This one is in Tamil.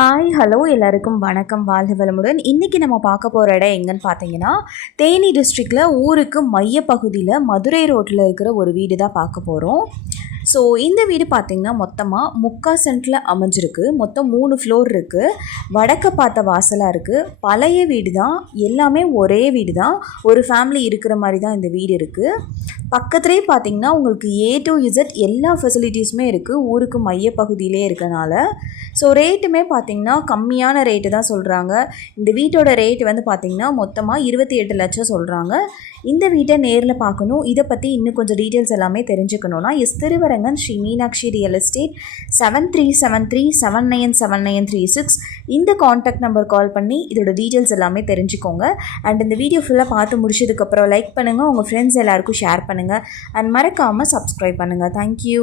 ஹாய் ஹலோ எல்லாருக்கும் வணக்கம், வாழ்க வளமுடன். இன்றைக்கி நம்ம பார்க்க போகிற இடம் எங்கன்னு பார்த்தீங்கன்னா, தேனி டிஸ்ட்ரிக்டில் ஊருக்கு மையப்பகுதியில் மதுரை ரோட்டில் இருக்கிற ஒரு வீடு தான் பார்க்க போகிறோம். ஸோ இந்த வீடு பார்த்திங்கன்னா மொத்தமாக 3/4 சென்ட்டில் அமைஞ்சிருக்கு. மொத்தம் 3 ஃப்ளோர் இருக்குது. வடக்க பார்த்த வாசலாக இருக்குது. பழைய வீடு தான், எல்லாமே ஒரே வீடு தான். ஒரு ஃபேமிலி இருக்கிற மாதிரி தான் இந்த வீடு இருக்குது. பக்கத்துலேயே பார்த்திங்கன்னா உங்களுக்கு A to Z எல்லா ஃபெசிலிட்டிஸுமே இருக்குது, ஊருக்கு மையப்பகுதியிலே இருக்கனால. ஸோ ரேட்டுமே பார்த்திங்கன்னா கம்மியான ரேட்டு தான் சொல்கிறாங்க. இந்த வீட்டோட ரேட் வந்து பார்த்திங்கன்னா மொத்தமாக 28 லட்சம் சொல்கிறாங்க. இந்த வீட்டை நேரில் பார்க்கணும், இதை பற்றி இன்னும் கொஞ்சம் டீட்டெயில்ஸ் எல்லாமே தெரிஞ்சுக்கணுன்னா திருவரங்கன் ஸ்ரீ மீனாட்சி ரியல் எஸ்டேட் 7373797936 இந்த காண்டாக்ட் நம்பர் கால் பண்ணி இதோட டீட்டெயில்ஸ் எல்லாமே தெரிஞ்சுக்கோங்க. அண்ட் இந்த வீடியோ ஃபுல்லாக பார்த்து முடிச்சதுக்கப்புறம் லைக் பண்ணுங்கள், உங்கள் ஃப்ரெண்ட்ஸ் எல்லாருக்கும் ஷேர் பண்ணுங்கள், அண்ட் மறக்காமல் சப்ஸ்கிரைப் பண்ணுங்கள். தேங்க்யூ.